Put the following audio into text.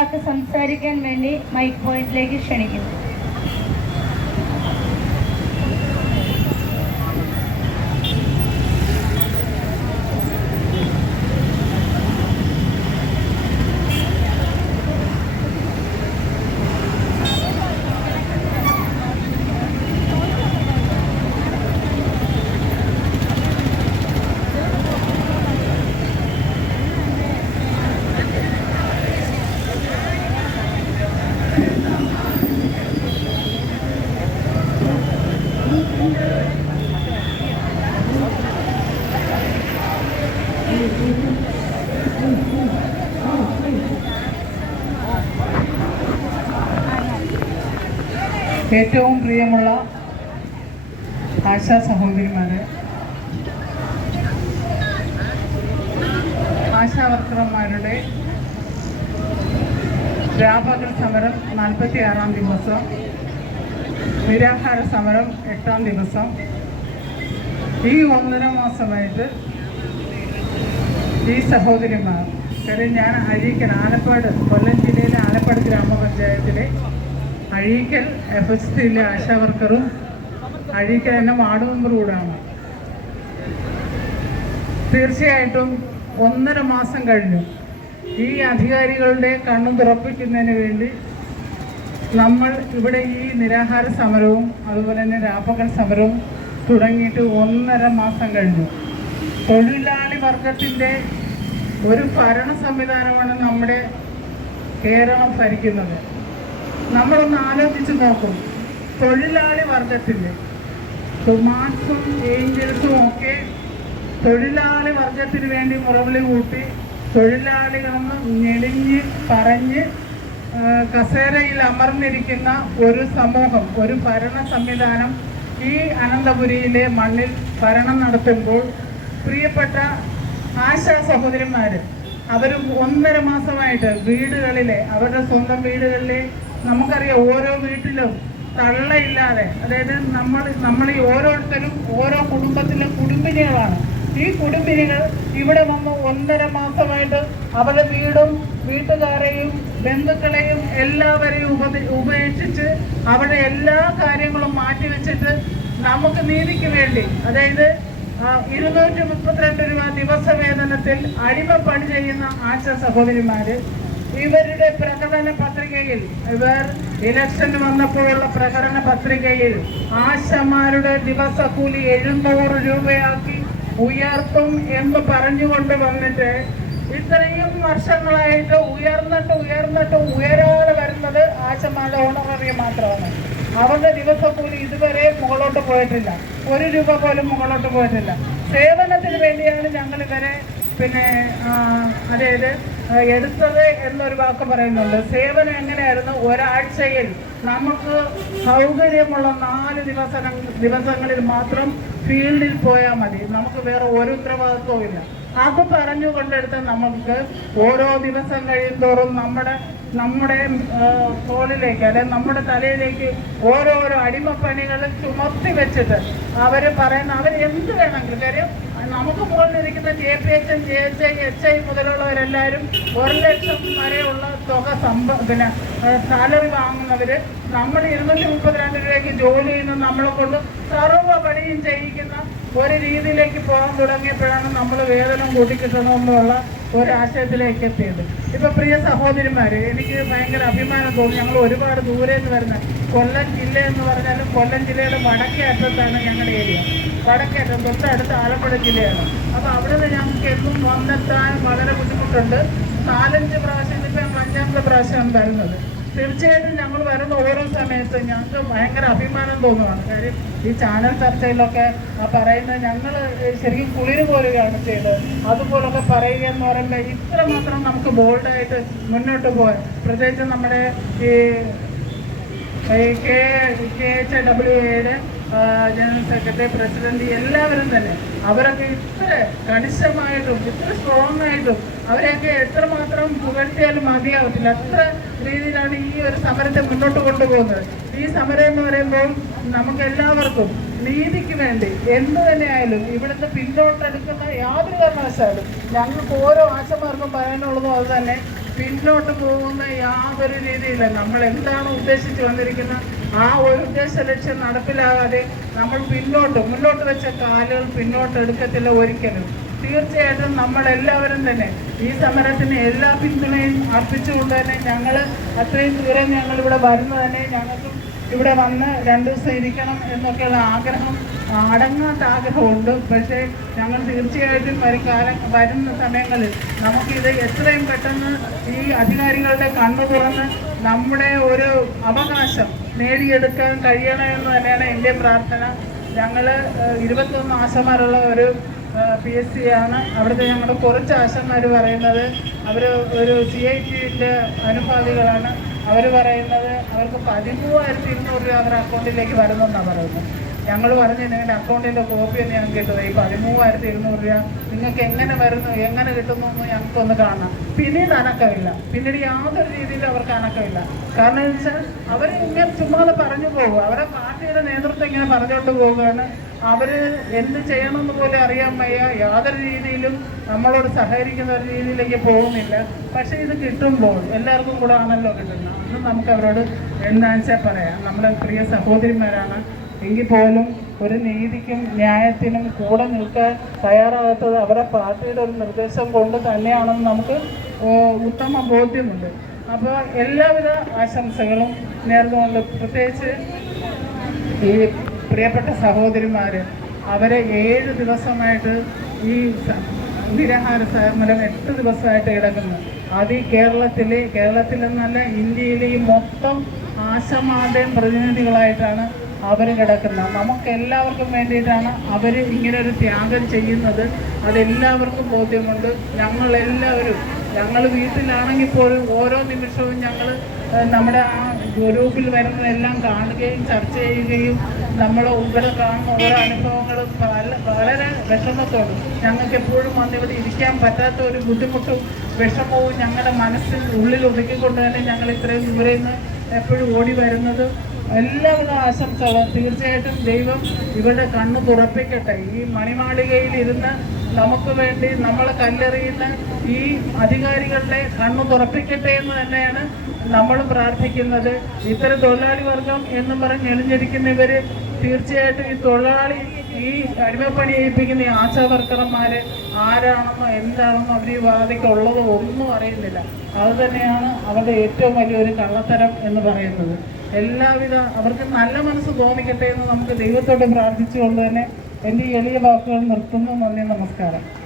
വാക്ക് സംസാരിക്കാൻ വേണ്ടി മൈക്ക് പോയിന്റിലേക്ക് ക്ഷണിക്കുന്നു. ഏറ്റവും പ്രിയമുള്ള ആശാ സഹോദരിമാരെ ആശാ വർക്കർമാരുടെ സമരം നാൽപ്പത്തി ആറാം ദിവസം നിരാഹാര സമരം എട്ടാം ദിവസം. ഈ ഒന്നര മാസമായിട്ട് ഈ സഹോദരിമാർ കാര്യം ഞാൻ അരീക്കൻ ആലപ്പാട് കൊല്ലം ജില്ലയിലെ ആലപ്പാട് ഗ്രാമപഞ്ചായത്തിലെ അഴീക്കൽ എഫ് എസ് സിയിലെ ആശാ വർക്കറും അഴീക്കൽ എന്നെ വാർഡ് മെമ്പർ കൂടാണ് തീർച്ചയായിട്ടും ഒന്നര മാസം കഴിഞ്ഞു. ഈ അധികാരികളുടെ കണ്ണു തുറപ്പിക്കുന്നതിന് വേണ്ടി നമ്മൾ ഇവിടെ ഈ നിരാഹാര സമരവും അതുപോലെ തന്നെ രാപ്പകൽ സമരവും തുടങ്ങിയിട്ട് ഒന്നര മാസം കഴിഞ്ഞു. തൊഴിലാളി വർഗത്തിന്റെ ഒരു ഭരണ സംവിധാനമാണ് നമ്മുടെ കേരളം ഭരിക്കുന്നത്. നമ്മളൊന്ന് ആലോചിച്ച് നോക്കും. തൊഴിലാളി വർഗത്തിന്റെ മാർക്സും ഏഞ്ചൽസും ഒക്കെ തൊഴിലാളി വർഗത്തിന് വേണ്ടി മുറവിളി കൂട്ടി തൊഴിലാളികളെന്ന് ഞെളിഞ്ഞ് പറഞ്ഞ് കസേരയിൽ അമർന്നിരിക്കുന്ന ഒരു സമൂഹം ഒരു ഭരണ സംവിധാനം ഈ അനന്തപുരിയിലെ മണ്ണിൽ ഭരണം നടത്തുമ്പോൾ പ്രിയപ്പെട്ട ആശാ സഹോദരന്മാർ അവർ ഒന്നര മാസമായിട്ട് വീടുകളിലെ അവരുടെ സ്വന്തം വീടുകളിലെ നമുക്കറിയാം ഓരോ വീട്ടിലും തള്ളയില്ലാതെ അതായത് നമ്മൾ നമ്മൾ ഈ ഓരോരുത്തരും ഓരോ കുടുംബത്തിലെ കുടുംബിനികളാണ്. ഈ കുടുംബിനികൾ ഇവിടെ വന്ന് ഒന്നര മാസമായിട്ട് അവരുടെ വീടും വീട്ടുകാരെയും ബന്ധുക്കളെയും എല്ലാവരെയും ഉപ ഉപേക്ഷിച്ച് അവരുടെ എല്ലാ കാര്യങ്ങളും മാറ്റിവെച്ചിട്ട് നമുക്ക് നീതിക്ക് വേണ്ടി അതായത് ഇരുന്നൂറ്റി മുപ്പത്തിരണ്ട് രൂപ ദിവസവേതനത്തിൽ അടിമപ്പണി ചെയ്യുന്ന ആശാ സഹോദരിമാര് ഇവരുടെ പ്രകടന പത്രികയിൽ ഇവർ ഇലക്ഷൻ വന്നപ്പോഴുള്ള പ്രകടന പത്രികയിൽ ആശമാരുടെ ദിവസക്കൂലി എഴുന്നൂറ് രൂപയാക്കി ഉയർത്തും എന്ന് പറഞ്ഞുകൊണ്ട് വന്നിട്ട് ഇത്രയും വർഷങ്ങളായിട്ട് ഉയർന്നിട്ട് ഉയർന്നിട്ട് ഉയരാതെ വരുന്നത് ആശമാരുടെ ഓണററി മാത്രമാണ്. അവരുടെ ദിവസക്കൂലി ഇതുവരെ മുകളോട്ട് പോയിട്ടില്ല. ഒരു രൂപ പോലും മുകളോട്ട് പോയിട്ടില്ല. സേവനത്തിന് വേണ്ടിയാണ് ഞങ്ങൾ ഇവരെ പിന്നെ അതായത് എടുത്തത് എന്നൊരു വാക്ക് പറയുന്നുണ്ട്. സേവനം എങ്ങനെയായിരുന്നു? ഒരാഴ്ചയിൽ നമുക്ക് സൗകര്യമുള്ള നാല് ദിവസം ദിവസങ്ങളിൽ മാത്രം ഫീൽഡിൽ പോയാൽ മതി. നമുക്ക് വേറെ ഒരു ഉത്തരവാദിത്വവും ഇല്ല. അത് പറഞ്ഞു കൊണ്ടെടുത്ത് നമുക്ക് ഓരോ ദിവസം കഴിയുന്തോറും നമ്മുടെ നമ്മുടെ തോളിലേക്ക് അല്ലെങ്കിൽ നമ്മുടെ തലയിലേക്ക് ഓരോരോ അടിമപ്പണികൾ ചുമത്തി വെച്ചിട്ട് അവർ പറയുന്ന അവർ എന്ത് വേണമെങ്കിലും കാര്യം നമുക്ക് മുകളിലിരിക്കുന്ന J P H J H I H I മുതലുള്ളവരെല്ലാവരും ഒരു ലക്ഷം വരെയുള്ള തുക സമ്പ പിന്നെ സാലറി വാങ്ങുന്നവർ നമ്മൾ ഇരുന്നൂറ്റി മുപ്പത്തിരണ്ട് രൂപയ്ക്ക് ജോലി ചെയ്യുന്ന നമ്മളെ കൊണ്ട് സർവ പണിയും ചെയ്യിക്കുന്ന ഒരു രീതിയിലേക്ക് പോകാൻ തുടങ്ങിയപ്പോഴാണ് നമ്മൾ വേതനം കൂട്ടിക്കിട്ടണമെന്നുള്ള ഒരാശയത്തിലേക്ക് എത്തിയത്. ഇപ്പൊ പ്രിയ സഹോദരിമാര് എനിക്ക് ഭയങ്കര അഭിമാനം തോന്നി. ഞങ്ങൾ ഒരുപാട് ദൂരെ നിന്ന് വരുന്ന കൊല്ലം ജില്ല എന്ന് പറഞ്ഞാലും കൊല്ലം ജില്ലയുടെ വടക്കേ അറ്റത്താണ് ഞങ്ങളുടെ ഏരിയ. വടക്കേ അറ്റം തൊട്ടടുത്ത് ആലപ്പുഴ ജില്ലയാണ്. അപ്പൊ അവിടെ നിന്ന് ഞങ്ങൾക്ക് എന്നും വന്നെത്താൻ വളരെ ബുദ്ധിമുട്ടുണ്ട്. നാലഞ്ച് പ്രാവശ്യം ഇപ്പം അഞ്ചാമത്തെ പ്രാവശ്യമാണ് വരുന്നത്. തീർച്ചയായിട്ടും ഞങ്ങൾ വരുന്ന ഓരോ സമയത്ത് ഞങ്ങൾക്ക് ഭയങ്കര അഭിമാനം തോന്നുവാണ്. കാര്യം ഈ ചാനൽ ചർച്ചയിലൊക്കെ പറയുന്നത് ഞങ്ങൾ ശരിക്കും കുളിര് പോലെയാണ് ചെയ്തത്. അതുപോലൊക്കെ പറയുക എന്ന് പറയുമ്പോൾ ഇത്രമാത്രം നമുക്ക് ബോൾഡായിട്ട് മുന്നോട്ട് പോകാൻ പ്രത്യേകിച്ച് നമ്മുടെ ഈ കെ കെ എച്ച് ഡബ്ല്യു എയുടെ ജനറൽ സെക്രട്ടറി പ്രസിഡന്റ് എല്ലാവരും തന്നെ അവരൊക്കെ ഇത്ര കണിശമായിട്ടും ഇത്ര സ്ട്രോങ് ആയിട്ടും അവരെയൊക്കെ എത്രമാത്രം പുകഴ്ത്തിയാലും മതിയാവത്തില്ല. അത്ര രീതിയിലാണ് ഈ ഒരു സമരത്തെ മുന്നോട്ട് കൊണ്ടുപോകുന്നത്. ഈ സമരം എന്ന് പറയുമ്പോൾ നമുക്ക് എല്ലാവർക്കും നീതിക്ക് വേണ്ടി എന്ത് തന്നെയായാലും ഇവിടുന്ന് പിന്നോട്ടെടുക്കുന്ന യാതൊരു കാരണവശാലും ഞങ്ങൾക്ക് ഓരോ ആശമാർക്കും പറയാനുള്ളതും അത് തന്നെ പിന്നോട്ട് പോകുന്ന യാതൊരു രീതിയില്ല. നമ്മൾ എന്താണ് ഉദ്ദേശിച്ച് വന്നിരിക്കുന്ന ആ ഒരു ഉദ്ദേശ ലക്ഷ്യം നടപ്പിലാകാതെ നമ്മൾ പിന്നോട്ട് മുന്നോട്ട് വെച്ച കാലുകൾ പിന്നോട്ട് എടുക്കത്തില്ല ഒരിക്കലും. തീർച്ചയായിട്ടും നമ്മളെല്ലാവരും തന്നെ ഈ സമരത്തിന് എല്ലാ പിന്തുണയും അർപ്പിച്ചുകൊണ്ട് തന്നെ ഞങ്ങൾ അത്രയും ദൂരം ഞങ്ങൾ ഇവിടെ വരുന്നത് തന്നെ ഞങ്ങൾക്കും ഇവിടെ വന്ന് രണ്ടു ദിവസം ഇരിക്കണം എന്നൊക്കെയുള്ള ആഗ്രഹം അടങ്ങാത്ത ആഗ്രഹമുണ്ട്. പക്ഷേ ഞങ്ങൾ തീർച്ചയായിട്ടും വരും കാലം വരുന്ന സമയങ്ങളിൽ നമുക്കിത് എത്രയും പെട്ടെന്ന് ഈ അധികാരികളുടെ കണ്ണു തുറന്ന് നമ്മുടെ ഒരു അവകാശം നേടിയെടുക്കാൻ കഴിയണമെന്ന് തന്നെയാണ് എന്റെ പ്രാർത്ഥന. ഞങ്ങൾ ഇരുപത്തൊന്ന് ആശമാരുള്ള ഒരു പി എസ് സി ആണ്. അവിടുത്തെ ഞങ്ങളുടെ കുറച്ച് ആശന്മാർ പറയുന്നത് അവർ ഒരു സി ഐ ടിന്റെ അനുഭാവികളാണ്. അവർ പറയുന്നത് അവർക്ക് പതിമൂവായിരത്തി ഇരുന്നൂറ് രൂപ അവരുടെ അക്കൗണ്ടിലേക്ക് വരുന്നെന്നാണ് പറയുന്നത്. ഞങ്ങൾ പറഞ്ഞു നിങ്ങളുടെ അക്കൗണ്ടിന്റെ കോപ്പി ഒന്ന് ഞങ്ങൾക്ക് കിട്ടുന്നത് ഈ പതിമൂവായിരത്തി ഇരുന്നൂറ് രൂപ നിങ്ങൾക്ക് എങ്ങനെ വരുന്നു എങ്ങനെ കിട്ടുന്നു എന്ന് ഞങ്ങൾക്കൊന്ന് കാണാം പിന്നീട് അനക്കമില്ല. പിന്നീട് യാതൊരു രീതിയിലും അവർക്ക് അനക്കമില്ല. കാരണം എന്ന് വെച്ചാൽ അവർ ഇങ്ങനെ ചുമ്മാതെ പറഞ്ഞു പോകും. അവരെ പാർട്ടിയുടെ നേതൃത്വം ഇങ്ങനെ പറഞ്ഞുകൊണ്ട് പോവുകയാണ് അവർ എന്ത് ചെയ്യണമെന്ന് പോലും അറിയാൻ വയ്യ. യാതൊരു രീതിയിലും നമ്മളോട് സഹകരിക്കുന്ന ഒരു രീതിയിലേക്ക് പോകുന്നില്ല. പക്ഷേ ഇത് കിട്ടുമ്പോൾ എല്ലാവർക്കും കൂടെ ആണല്ലോ കിട്ടുന്നത്. അന്ന് നമുക്ക് അവരോട് എന്താണെന്ന് പറയാം. നമ്മുടെ പ്രിയ സഹോദരിമാരാണ്. എങ്കിൽ പോലും ഒരു നീതിക്കും ന്യായത്തിനും കൂടെ നിൽക്കാൻ തയ്യാറാകാത്തത് അവരെ പാർട്ടിയുടെ ഒരു നിർദ്ദേശം കൊണ്ട് തന്നെയാണെന്ന് നമുക്ക് ഉത്തമ ബോധ്യമുണ്ട്. അപ്പോൾ എല്ലാവിധ ആശംസകളും നേർന്നുകൊണ്ട് പ്രത്യേകിച്ച് ഈ പ്രിയപ്പെട്ട സഹോദരിമാർ അവരെ ഏഴ് ദിവസമായിട്ട് ഈ നിരാഹാര സമരം എട്ട് ദിവസമായിട്ട് കിടക്കുന്നു. അത് ഈ കേരളത്തിൽ എന്നല്ല ഇന്ത്യയിലെ ഈ മൊത്തം ആശമാരുടെയും പ്രതിനിധികളായിട്ടാണ് അവർ കിടക്കുന്നത്. നമുക്ക് എല്ലാവർക്കും വേണ്ടിയിട്ടാണ് അവർ ഇങ്ങനെ ഒരു ത്യാഗം ചെയ്യുന്നത്. അതെല്ലാവർക്കും ബോധ്യമുണ്ട്. ഞങ്ങളെല്ലാവരും ഞങ്ങൾ വീട്ടിലാണെങ്കിൽ പോലും ഓരോ നിമിഷവും ഞങ്ങൾ നമ്മുടെ ആ ഗ്രൂപ്പിൽ വരുന്നതെല്ലാം കാണുകയും ചർച്ച ചെയ്യുകയും നമ്മൾ ഇവിടെ കാണുന്ന ഓരോ അനുഭവങ്ങളും വളരെ വിഷമത്തോടും. ഞങ്ങൾക്ക് എപ്പോഴും വന്ന് ഇവിടെ ഇരിക്കാൻ പറ്റാത്ത ഒരു ബുദ്ധിമുട്ടും വിഷമവും ഞങ്ങളുടെ മനസ്സിൽ ഉള്ളിൽ ഒതുക്കിക്കൊണ്ട് തന്നെ ഞങ്ങൾ ഇത്രയും ദൂരെ നിന്ന് എപ്പോഴും ഓടി വരുന്നത്. എല്ലാവിധ ആശംസകളും തീർച്ചയായിട്ടും ദൈവം ഇവരുടെ കണ്ണ് തുറപ്പിക്കട്ടെ. ഈ മണിമാളികയിൽ ഇരുന്ന് നമുക്ക് വേണ്ടി നമ്മൾ കല്ലെറിയുന്ന ഈ അധികാരികളുടെ കണ്ണു തുറപ്പിക്കട്ടെ എന്ന് തന്നെയാണ് നമ്മൾ പ്രാർത്ഥിക്കുന്നത്. ഇത്തരം തൊഴിലാളി വർഗം എന്ന് പറഞ്ഞ് എളിഞ്ഞിരിക്കുന്നവർ തീർച്ചയായിട്ടും ഈ തൊഴിലാളി ഈ അടിമപ്പണി ഏൽപ്പിക്കുന്ന ഈ ആശാ വർക്കർമാർ ആരാണെന്നോ എന്താണെന്നോ അവർ ഈ വാദിക്കുള്ളത് ഒന്നും അറിയുന്നില്ല. അത് തന്നെയാണ് അവരുടെ ഏറ്റവും വലിയൊരു കള്ളത്തരം എന്ന് പറയുന്നത്. എല്ലാവിധ അവർക്ക് നല്ല മനസ്സ് തോന്നിക്കട്ടെ എന്ന് നമുക്ക് ദൈവത്തോട് പ്രാർത്ഥിച്ചുകൊണ്ട് തന്നെ എന്റെ എളിയ വാക്കുകൾ നിർത്തുന്നു. നന്ദി നമസ്കാരം.